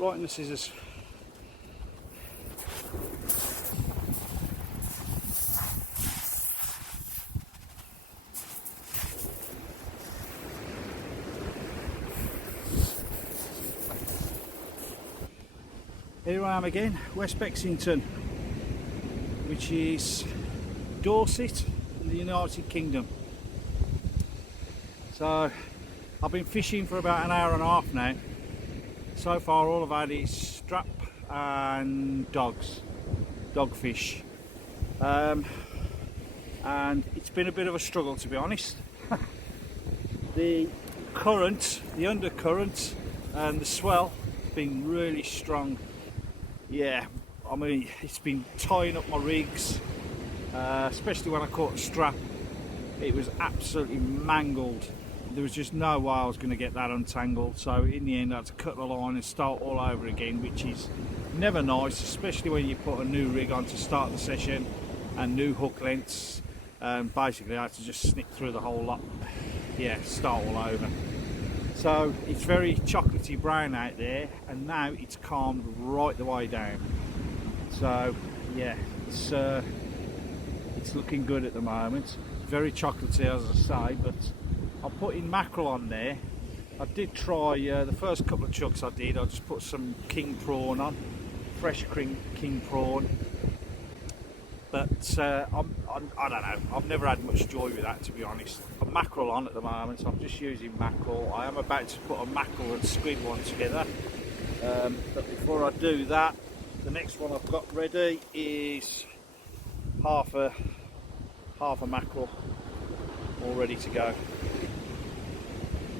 right in the scissors. Here I am again, West Bexington, which is Dorset in the United Kingdom. So I've been fishing for about an hour and a half now. So far all I've had is strap and dogfish, and it's been a bit of a struggle, to be honest. The current, the undercurrent and the swell has been really strong. Yeah, I mean, it's been tying up my rigs, especially when I caught the strap. It was absolutely mangled. There was just no way I was going to get that untangled, so in the end I had to cut the line and start all over again, which is never nice, especially when you put a new rig on to start the session and new hook lengths. Basically I had to just snip through the whole lot. Yeah, start all over. So it's very chocolatey brown out there, and now it's calmed right the way down. So yeah, it's looking good at the moment. Very chocolatey, as I say, but I'm putting mackerel on there. I did try the first couple of chucks I just put some king prawn on, fresh king prawn. But I don't know, I've never had much joy with that, to be honest. I've mackerel on at the moment, so I'm just using mackerel. I am about to put a mackerel and squid one together. But before I do that, the next one I've got ready is half a mackerel, all ready to go.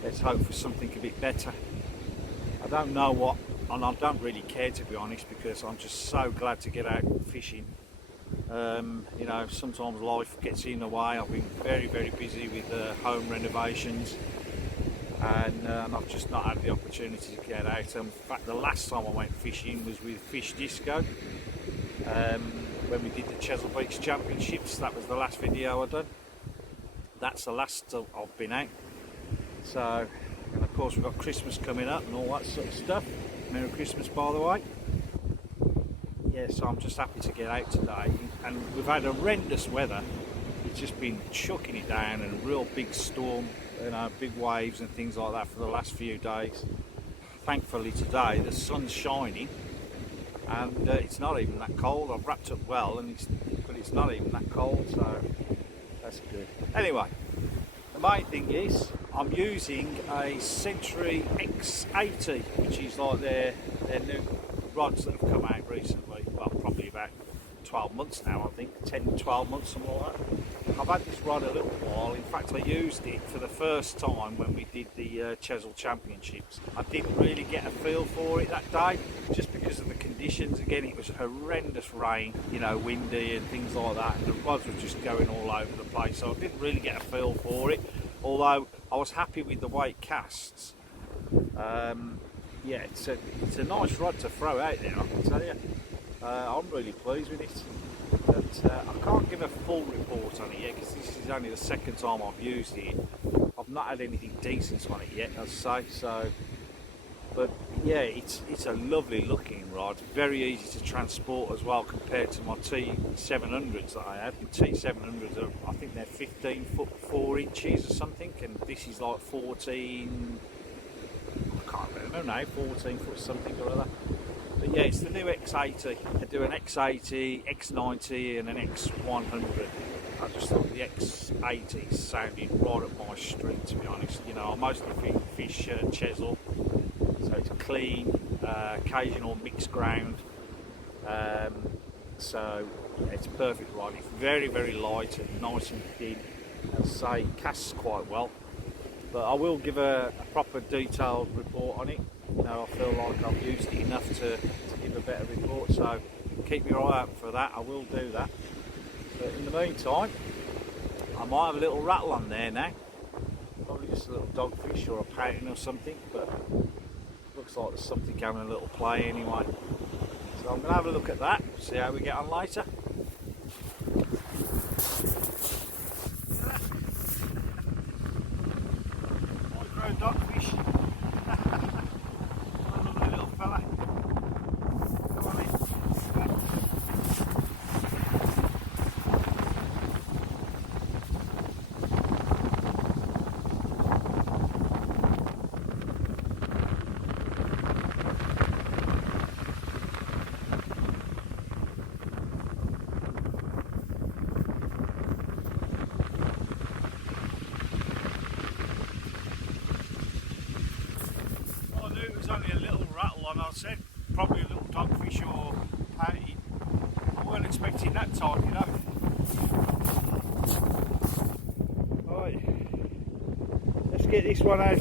Let's hope for something a bit better. I don't know what, and I don't really care, to be honest, because I'm just so glad to get out fishing. You know, sometimes life gets in the way. I've been very busy with home renovations, and I've just not had the opportunity to get out. In fact, the last time I went fishing was with Fish Disco, when we did the Chesil Beach Championships. That was the last video I done. That's the last I've been out. So, and of course we've got Christmas coming up and all that sort of stuff. Merry Christmas, by the way. Yeah, so I'm just happy to get out today, and we've had horrendous weather. It's just been chucking it down, and a real big storm, you know, big waves and things like that for the last few days. Thankfully today the sun's shining, and it's not even that cold. I've wrapped up well, but it's not even that cold, so that's good. Anyway, the main thing is I'm using a Century X80, which is like their new rods that have come out recently. Well, probably about 12 months now, I think, 10, 12 months, something like that. I've had this rod a little while. In fact, I used it for the first time when we did the Chesil Championships. I didn't really get a feel for it that day, just because of the conditions. Again, it was horrendous rain, you know, windy and things like that, and the rods were just going all over the place, so I didn't really get a feel for it, although I was happy with the way it casts. Yeah, it's a nice rod to throw out there, I can tell you. I'm really pleased with it, but I can't give a full report on it yet, because this is only the second time I've used it. I've not had anything decent on it yet, as I say. So, but yeah, it's a lovely looking rod, very easy to transport as well, compared to my T700s that I had. The T700s are, I think they're 15 foot 4 inches or something, and this is like 14. I can't remember now, 14 foot something or other. But yeah, it's the new X80. I do an X80, X90 and an X100. I just thought the X80 sounded right up my street, to be honest. You know, I mostly fish Chesil, so it's clean, occasional mixed ground. So yeah, it's a perfect rod. It's very light and nice and thin. As I say, it casts quite well. But I will give a proper detailed report on it. You know, I feel like I've used it enough to give a better report, so keep your eye out for that. I will do that. But in the meantime, I might have a little rattle on there now. Probably just a little dogfish or a pouting or something, but looks like there's something having a little play anyway. So I'm going to have a look at that, see how we get on later. Micro dogfish. Lovely little fella. probably a little dogfish or pouty. I weren't expecting that type, you know. Right, let's get this one out.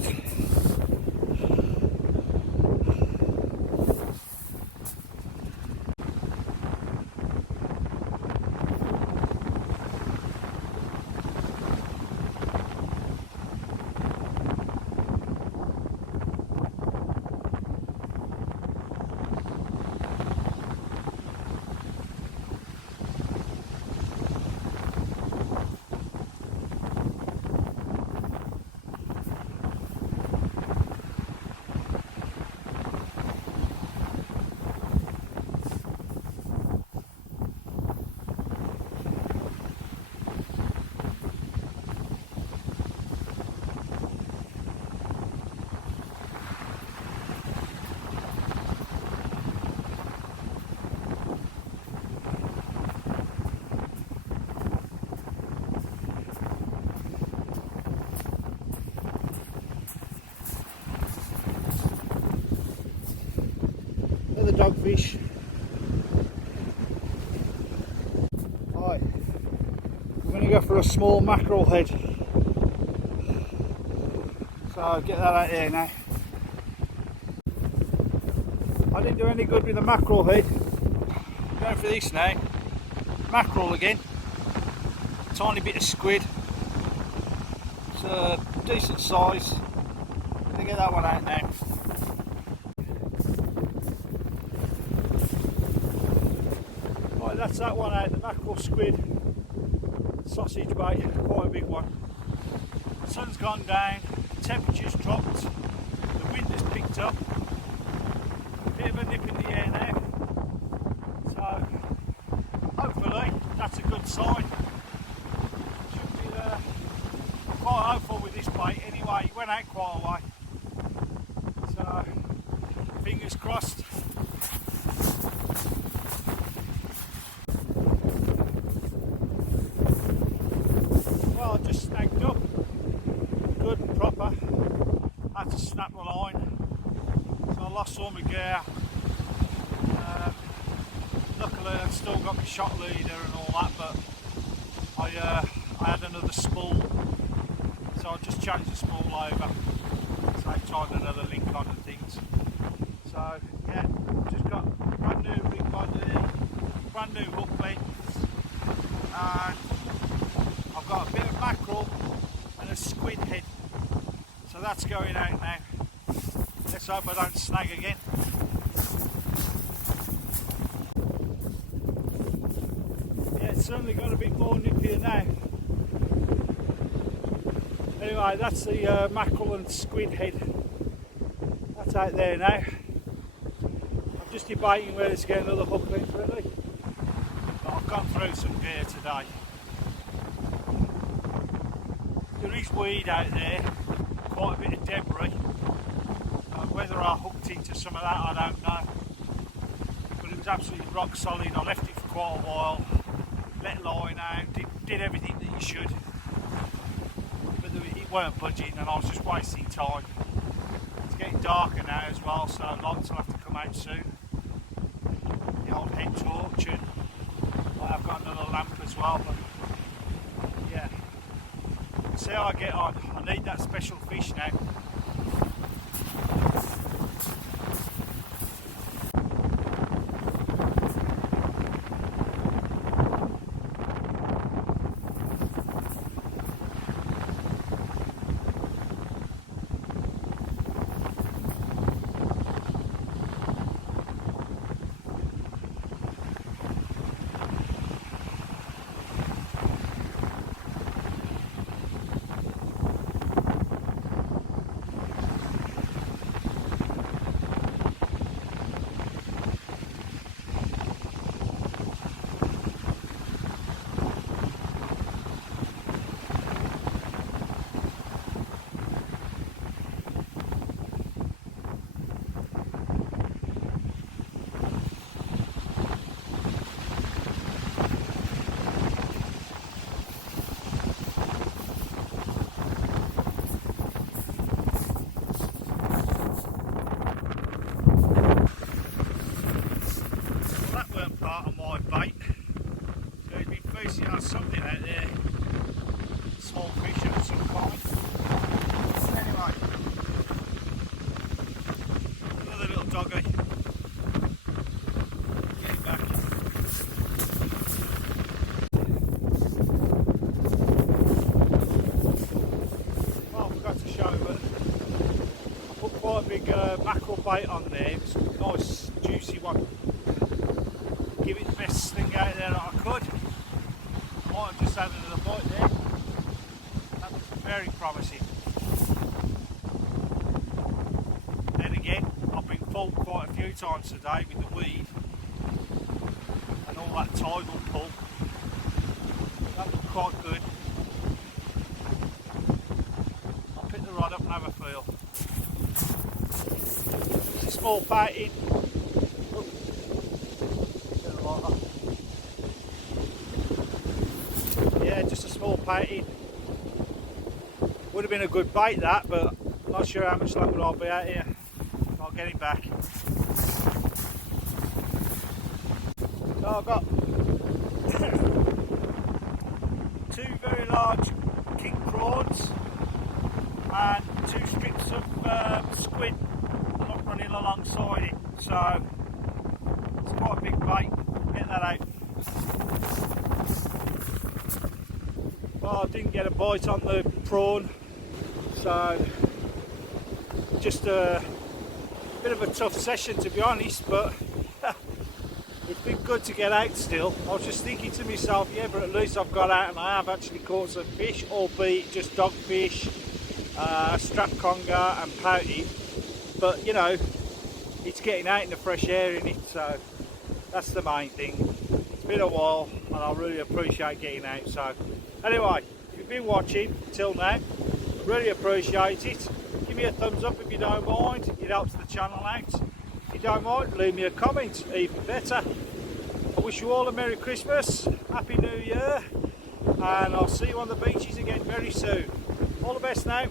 The dogfish. Right, we're going to go for a small mackerel head. So get that out there now. I didn't do any good with the mackerel head. Going for this now. Mackerel again. Tiny bit of squid. It's a decent size. I'm going to get that one out now. That's that one out, the mackerel squid sausage bait, quite a big one. The sun's gone down, the temperature's dropped, the wind has picked up, bit of a nip in the air now, so hopefully that's a good sign. Should be quite hopeful with this bait anyway. He went out quite a way, so fingers crossed. Just snagged up, good and proper. Had to snap the line, so I lost all my gear. Luckily I've still got my shot leader and all that, but I had another spool, so I just changed the spool over, so I tried another link on and things. So yeah, just got brand new rig body, brand new hook lengths, and I've got a bit of mackerel and a squid head, so that's going out now. Let's hope I don't snag again. Yeah, it's certainly got a bit more nippier now. Anyway, that's the mackerel and squid head. That's out there now. I'm just debating whether to get another hook length really, but I've gone through some gear today. There is weed out there, quite a bit of debris. Whether I hooked into some of that I don't know, but it was absolutely rock solid. I left it for quite a while, let line out, did everything that you should, but it weren't budging and I was just wasting time. It's getting darker now as well, so lights will have to come out soon. The old head torch, and I've got another lamp as well, but yeah. See how I get on. I need that special fish now. start on my bait. So he's been feasting on something out there. Small fish of some kind. Anyway, another little doggy. Get back. Oh, I forgot to show you, but I put quite a big mackerel bait on there. It was a nice juicy one. Give it the best thing out there that I could. Might have just had another bite there. That was very promising. Then again, I've been fooled quite a few times today with the weed and all that tidal pull. That looked quite good. I'll pick the rod up and have a feel. It's a small baiting. Yeah, just a small baiting. Would have been a good bait that, but I'm not sure how much longer I'll be out here. I'll get him back. So I've got two very large king prawns and two strips of squid running alongside it. So it's quite a big bait. Get that out. Well, I didn't get a bite on the prawn, so just a bit of a tough session to be honest, but it's been good to get out still. I was just thinking to myself, yeah, but at least I've got out and I have actually caught some fish, albeit just dogfish, strap conger and pouty, but you know, it's getting out in the fresh air in it, so that's the main thing. It's been a while and I really appreciate getting out. So anyway, if you've been watching till now, really appreciate it. Give me a thumbs up if you don't mind, it helps the channel out. If you don't mind, leave me a comment, even better. I wish you all a Merry Christmas, Happy New Year, and I'll see you on the beaches again very soon. All the best now.